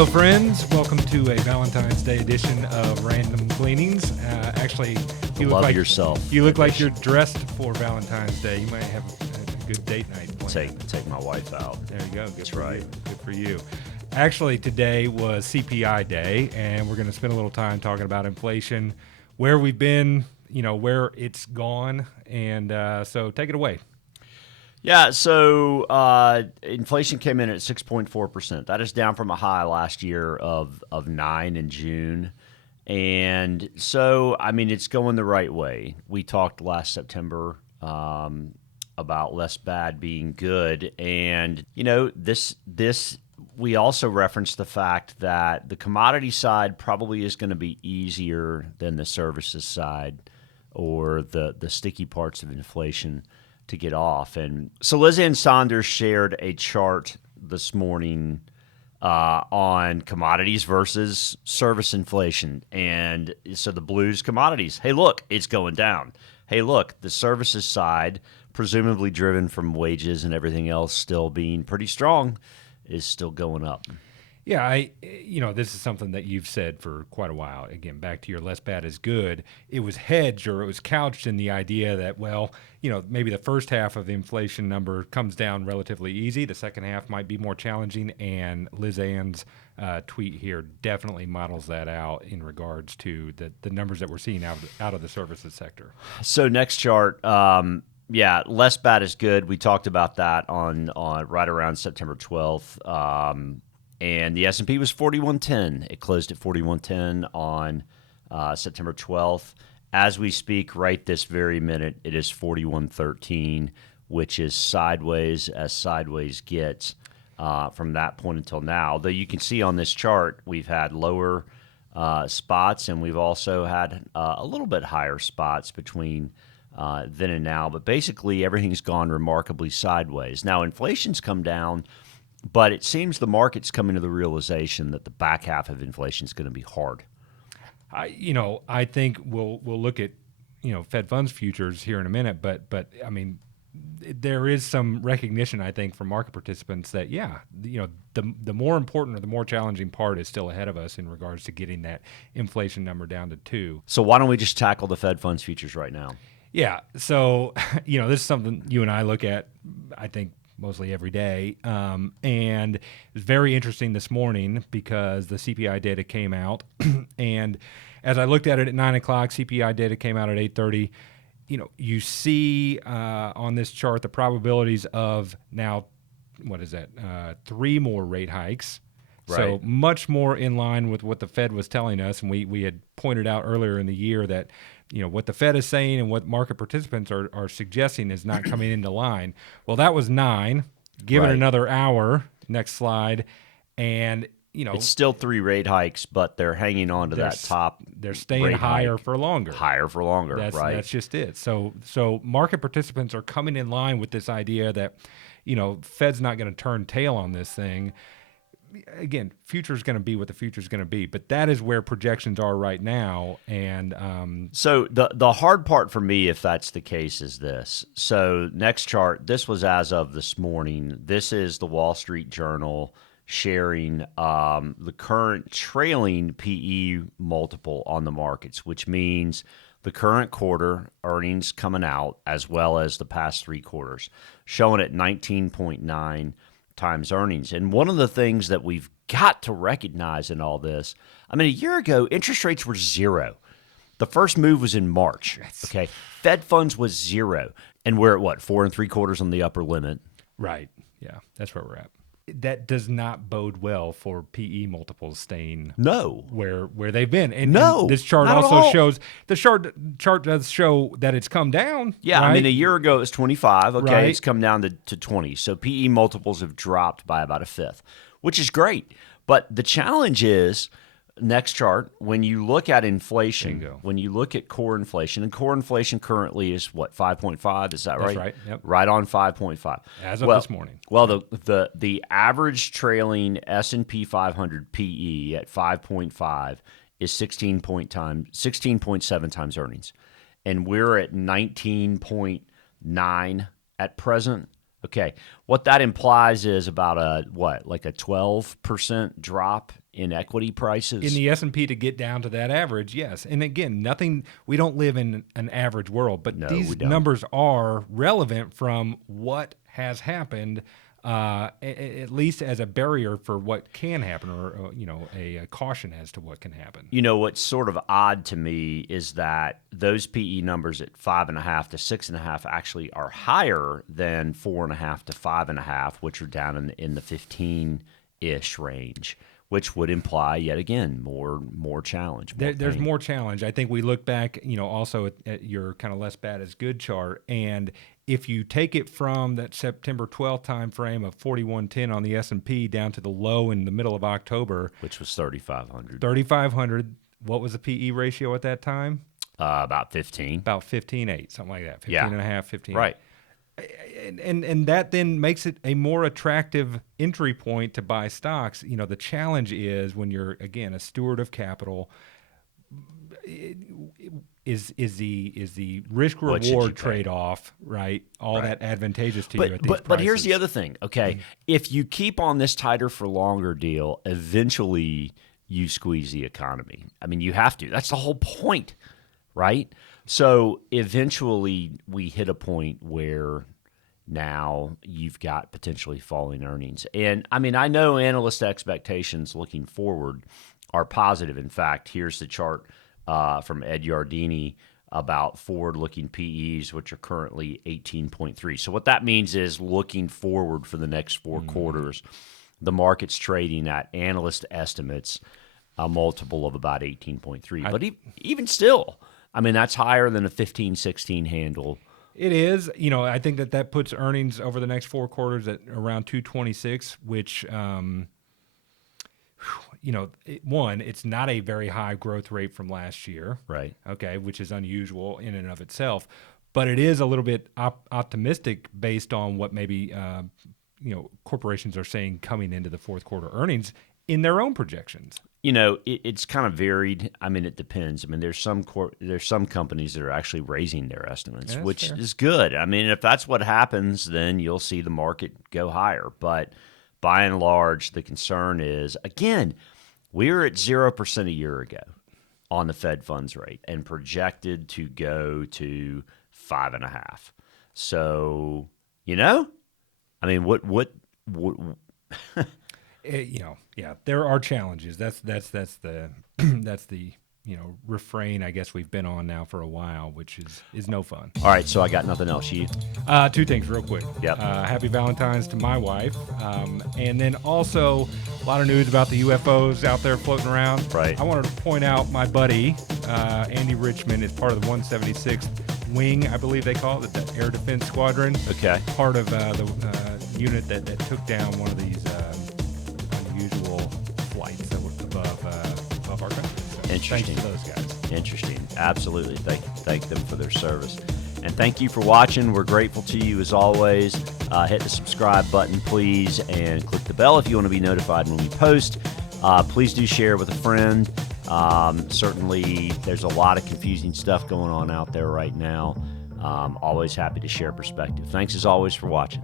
Hello, friends. Welcome to a Valentine's Day edition of Random Gleanings. Actually, you look Love like yourself. You look like you're dressed for Valentine's Day. You might have a good date night planned. Take my wife out. There you go. Good That's for right. you. Good for you. Actually, today was CPI Day, and we're going to spend a little time talking about inflation, where we've been, where it's gone, and so take it away. Yeah, so inflation came in at 6.4%. That is down from a high last year of 9 in June. And so, it's going the right way. We talked last September about less bad being good. And, this we also referenced the fact that the commodity side probably is going to be easier than the services side or the sticky parts of inflation to get off. And so Liz Ann Saunders shared a chart this morning on commodities versus service inflation. And so the blues commodities, hey, look, it's going down. Hey, look, the services side, presumably driven from wages and everything else still being pretty strong, is still going up. Yeah, this is something that you've said for quite a while. Again, back to your less bad is good. It was hedged, or it was couched in the idea that, maybe the first half of the inflation number comes down relatively easy. The second half might be more challenging, and Liz Ann's tweet here definitely models that out in regards to the numbers that we're seeing out of the services sector. So next chart, less bad is good. We talked about that on right around September 12th. And the S&P was 4110. It closed at 4110 on September 12th. As we speak right this very minute, it is 4113, which is sideways as sideways gets from that point until now. Though you can see on this chart, we've had lower spots, and we've also had a little bit higher spots between then and now. But basically, everything's gone remarkably sideways. Now, inflation's come down, but it seems the market's coming to the realization that the back half of inflation is going to be hard. I think we'll look at Fed funds futures here in a minute, but there is some recognition, I think, from market participants that the more important or the more challenging part is still ahead of us in regards to getting that inflation number down to 2. So why don't we just tackle the Fed funds futures right now? Yeah. So this is something you and I look at, I think, mostly every day. And it was very interesting this morning because the CPI data came out. And as I looked at it at 9 o'clock, CPI data came out at 8:30. You see on this chart the probabilities of now, 3 more rate hikes. Right. So much more in line with what the Fed was telling us. And we had pointed out earlier in the year that what the Fed is saying and what market participants are suggesting is not coming into line. Well, that was 9. Give it another hour. Next slide. And, it's still 3 rate hikes, but they're hanging on to that top. They're staying higher for longer. Higher for longer, right? That's just it. So market participants are coming in line with this idea that, Fed's not going to turn tail on this thing. Again, future is going to be what the future is going to be, but that is where projections are right now. And so the hard part for me, if that's the case, is this. So next chart, this was as of this morning. This is the Wall Street Journal sharing the current trailing PE multiple on the markets, which means the current quarter earnings coming out as well as the past 3 quarters, showing at 19.9 times earnings. And one of the things that we've got to recognize in all this, a year ago, interest rates were 0. The first move was in March. Okay. Fed funds was 0. And we're at 4 3/4 on the upper limit. Right. Yeah. That's where we're at. That does not bode well for PE multiples staying where they've been. And this chart also shows the chart does show that it's come down. Yeah, right? a year ago it was 25. Okay, right. It's come down to 20. So PE multiples have dropped by about a fifth, which is great. But the challenge is, next chart, when you look at inflation, when you look at core inflation, and core inflation currently is 5.5? Is that right? That's right. Yep. Right on 5.5. As of this morning. Well, the average trailing S&P 500 PE at 5.5 is 16.7 times earnings, and we're at 19.9 at present. Okay, what that implies is about like a 12% drop in equity prices in the S&P to get down to that average. Yes, and again, nothing. We don't live in an average world, but No, we these don't. numbers are relevant from what has happened. At least as a barrier for what can happen, or a caution as to what can happen. What's sort of odd to me is that those PE numbers at 5.5 to 6.5 actually are higher than 4.5 to 5.5, which are down in the 15-ish range, which would imply yet again more challenge. There's more challenge. I think we look back, also at your kind of less bad as good chart, and if you take it from that September 12th time frame of 4110 on the S&P down to the low in the middle of October, which was 3,500. 3,500. What was the PE ratio at that time? About 15. About 15.8, something like that. 15.5, 15. Right. And that then makes it a more attractive entry point to buy stocks. The challenge is when you're, again, a steward of capital, is the risk reward trade off, right? All that advantageous to you at these prices. But here's the other thing, okay? If you keep on this tighter for longer deal, eventually you squeeze the economy. I mean, you have to. That's the whole point, right? So eventually we hit a point where now you've got potentially falling earnings. And I mean, I know analyst expectations looking forward are positive. In fact, here's the chart from Ed Yardini about forward-looking PEs, which are currently 18.3. So what that means is looking forward for the next 4 quarters, the market's trading at analyst estimates a multiple of about 18.3. But even still, I mean, that's higher than a 15, 16 handle. It is. I think that puts earnings over the next 4 quarters at around 226, which it's not a very high growth rate from last year. Right. Okay, which is unusual in and of itself. But it is a little bit optimistic based on what maybe corporations are saying coming into the fourth quarter earnings in their own projections. It's kind of varied. I mean, it depends. I mean, there's some companies that are actually raising their estimates, which fair. is good. I mean, if that's what happens, then you'll see the market go higher. But by and large, the concern is, again, we were at 0% a year ago on the Fed funds rate and projected to go to 5.5. So, I mean, what there are challenges. That's the that's the refrain I guess we've been on now for a while, which is no fun. All right, so I got nothing else. You? 2 things real quick. Yep. Happy Valentine's to my wife, and then also a lot of news about the UFOs out there floating around. Right. I wanted to point out my buddy Andrew Richmond is part of the 176th Wing, I believe they call it, the Air Defense Squadron. Okay. Part of the unit that took down one of these unusual flights above our country. So Interesting. Thanks to those guys. Interesting. Absolutely. Thank them for their service. And thank you for watching. We're grateful to you as always. Hit the subscribe button, please, and click the bell if you want to be notified when we post. Please do share with a friend. Certainly, there's a lot of confusing stuff going on out there right now. Always happy to share perspective. Thanks as always for watching.